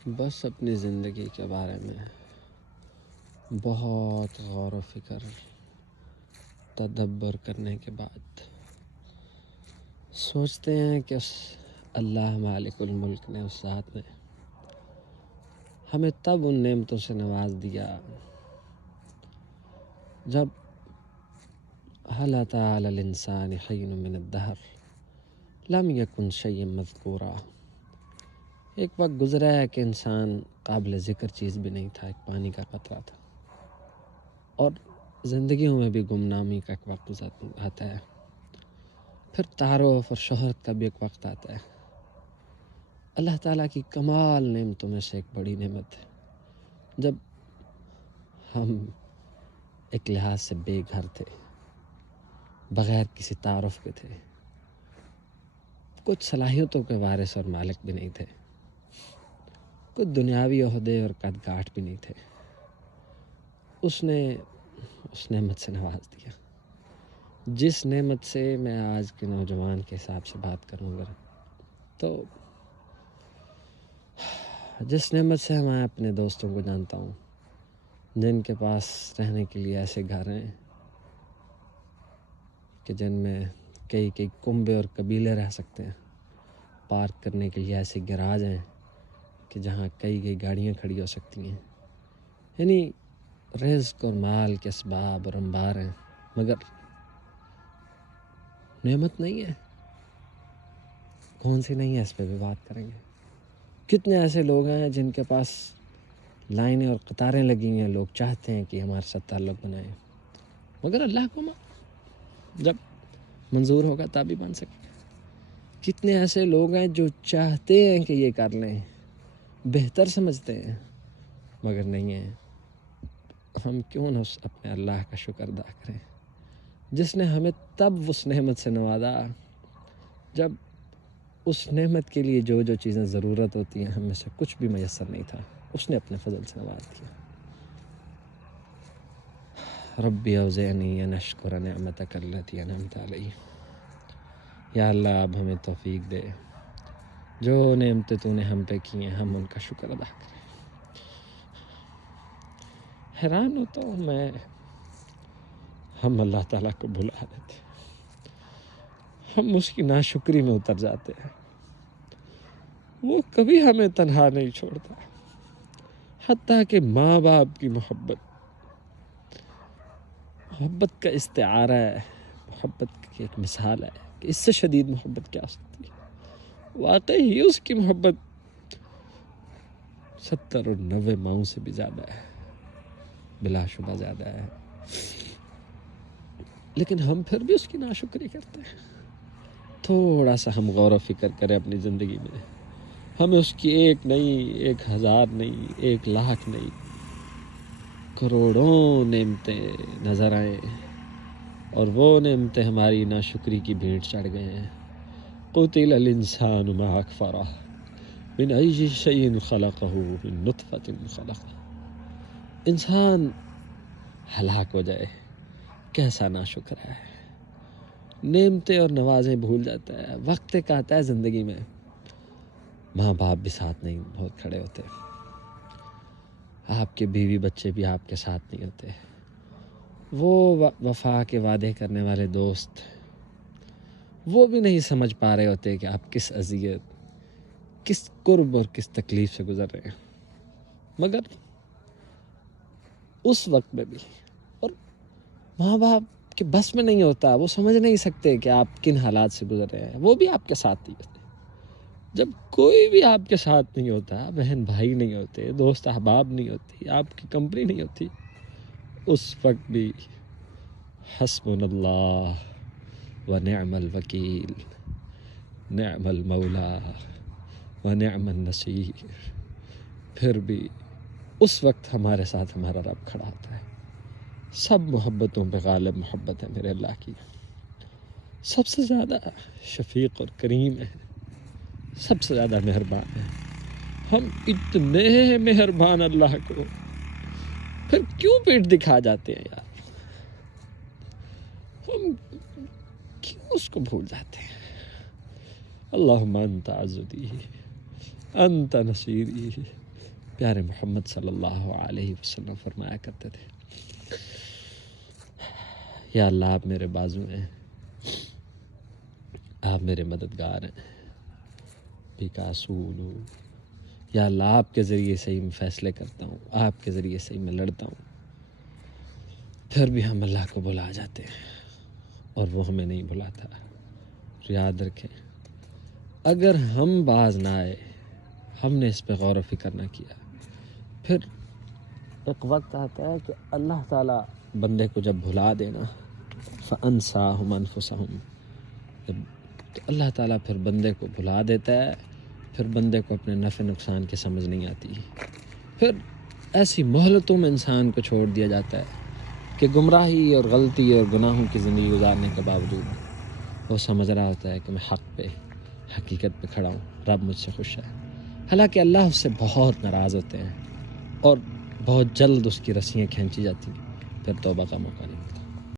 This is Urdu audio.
بس اپنی زندگی کے بارے میں بہت غور و فکر تدبر کرنے کے بعد سوچتے ہیں کہ اس اللہ مالک الملک نے، اس ذات نے ہمیں تب ان نعمتوں سے نواز دیا جب هل أتى على الإنسان حين من الدهر لم يكن شيئا مذكورا۔ ایک وقت گزرا ہے کہ انسان قابل ذکر چیز بھی نہیں تھا، ایک پانی کا قطرہ تھا، اور زندگیوں میں بھی گمنامی کا ایک وقت آتا ہے، پھر تعارف اور شہرت کا بھی ایک وقت آتا ہے۔ اللہ تعالیٰ کی کمال نعمتوں میں سے ایک بڑی نعمت ہے جب ہم ایک لحاظ سے بے گھر تھے، بغیر کسی تعارف کے تھے، کچھ صلاحیتوں کے وارث اور مالک بھی نہیں تھے، کچھ دنیاوی عہدے اور قد کاٹھ بھی نہیں تھے۔ اس نے اس نعمت سے نواز دیا، جس نعمت سے میں آج کے نوجوان کے حساب سے بات کروں گا تو جس نعمت سے میں اپنے دوستوں کو جانتا ہوں جن کے پاس رہنے کے لیے ایسے گھر ہیں کہ جن میں کئی کنبے اور قبیلے رہ سکتے ہیں، پارک کرنے کے لیے ایسے گراج ہیں کہ جہاں کئی گاڑیاں کھڑی ہو سکتی ہیں، یعنی رزق اور مال کے اسباب اور انبار ہیں، مگر نعمت نہیں ہے۔ کون سی نہیں ہے، اس پہ بھی بات کریں گے۔ کتنے ایسے لوگ ہیں جن کے پاس لائنیں اور قطاریں لگی ہیں، لوگ چاہتے ہیں کہ ہمارے ساتھ تعلق بنائیں، مگر اللہ کو جب منظور ہوگا تب ہی بن سکے۔ کتنے ایسے لوگ ہیں جو چاہتے ہیں کہ یہ کر لیں، بہتر سمجھتے ہیں، مگر نہیں ہیں۔ ہم کیوں نہ اپنے اللہ کا شکر ادا کریں جس نے ہمیں تب اس نعمت سے نوازا جب اس نعمت کے لیے جو چیزیں ضرورت ہوتی ہیں ہم میں سے کچھ بھی میسر نہیں تھا، اس نے اپنے فضل سے نواز دیا۔ ربی اوزعنی ان اشکر نعمتک التی انعمت علی۔ یا اللہ اب ہمیں توفیق دے، جو نعمتیں تو نے ہم پہ کی ہیں ہم ان کا شکر ادا کریں۔ حیران ہوتا ہوں میں، ہم اللہ تعالیٰ کو بھلا دیتے، ہم اس کی ناشکری میں اتر جاتے ہیں۔ وہ کبھی ہمیں تنہا نہیں چھوڑتا، حتیٰ کہ ماں باپ کی محبت کا استعارہ ہے، محبت کی ایک مثال ہے کہ اس سے شدید محبت کیا ہو سکتی ہے۔ واقعی ہی اس کی محبت 70 اور 90 ماؤں سے بھی زیادہ ہے، بلا شبہ زیادہ ہے، لیکن ہم پھر بھی اس کی ناشکری کرتے ہیں۔ تھوڑا سا ہم غور و فکر کریں اپنی زندگی میں، ہمیں اس کی ایک نہیں، 1000 نہیں، 1,00,000 نہیں، کروڑوں نعمتیں نظر آئیں اور وہ نعمتیں ہماری ناشکری کی بھیٹ چڑھ گئے ہیں۔ قتل الانسان ما اکفرہ من ای شیء خلقہ من نطفۃ خلقہ۔ انسان ہلاک ہو جائے، کیسا ناشکر ہے، نعمتیں اور نوازیں بھول جاتا ہے۔ وقت ایک آتا ہے زندگی میں ماں باپ بھی ساتھ نہیں بہت کھڑے ہوتے، آپ کے بیوی بچے بھی آپ کے ساتھ نہیں ہوتے، وہ وفا کے وعدے کرنے والے دوست وہ بھی نہیں سمجھ پا رہے ہوتے کہ آپ کس اذیت، کس قرب اور کس تکلیف سے گزر رہے ہیں، مگر اس وقت میں بھی اور ماں باپ کے بس میں نہیں ہوتا، وہ سمجھ نہیں سکتے کہ آپ کن حالات سے گزر رہے ہیں، وہ بھی آپ کے ساتھ نہیں ہوتے۔ جب کوئی بھی آپ کے ساتھ نہیں ہوتا، بہن بھائی نہیں ہوتے، دوست احباب نہیں ہوتی، آپ کی کمپنی نہیں ہوتی، اس وقت بھی حسبنا اللہ ونعم الوکیل، نعم المولا ونعم النصیر، پھر بھی اس وقت ہمارے ساتھ ہمارا رب کھڑا ہوتا ہے۔ سب محبتوں پہ غالب محبت ہے میرے اللہ کی، سب سے زیادہ شفیق اور کریم ہے، سب سے زیادہ مہربان ہے۔ ہم اتنے مہربان اللہ کو پھر کیوں پیٹ دکھا جاتے ہیں یار، ہم کیوں اس کو بھول جاتے ہیں۔ اللہم انت عضدی، انت نصیری، پیارے محمد صلی اللہ علیہ وسلم فرمایا کرتے تھے، یا اللہ آپ میرے بازو ہیں، آپ میرے مددگار ہیں، بکاسولو، یا اللہ آپ کے ذریعے سے ہی میں فیصلے کرتا ہوں، آپ کے ذریعے سے ہی میں لڑتا ہوں۔ پھر بھی ہم اللہ کو بھلا جاتے ہیں اور وہ ہمیں نہیں بھلاتا۔ یاد رکھیں، اگر ہم باز نہ آئے، ہم نے اس پہ غور و فکر نہ کیا، پھر ایک وقت آتا ہے کہ اللہ تعالیٰ بندے کو جب بھلا دینا، فَأَنْسَاهُمْ أَنفُسَهُمْ، تو اللہ تعالیٰ پھر بندے کو بھلا دیتا ہے، پھر بندے کو اپنے نفع نقصان کی سمجھ نہیں آتی، پھر ایسی مہلتوں میں انسان کو چھوڑ دیا جاتا ہے کہ گمراہی اور غلطی اور گناہوں کی زندگی گزارنے کے باوجود وہ سمجھ رہا ہوتا ہے کہ میں حق پہ، حقیقت پہ کھڑا ہوں، رب مجھ سے خوش ہے، حالانکہ اللہ اس سے بہت ناراض ہوتے ہیں اور بہت جلد اس کی رسیاں کھینچی جاتی ہیں، پھر توبہ کا موقع نہیں ملتا۔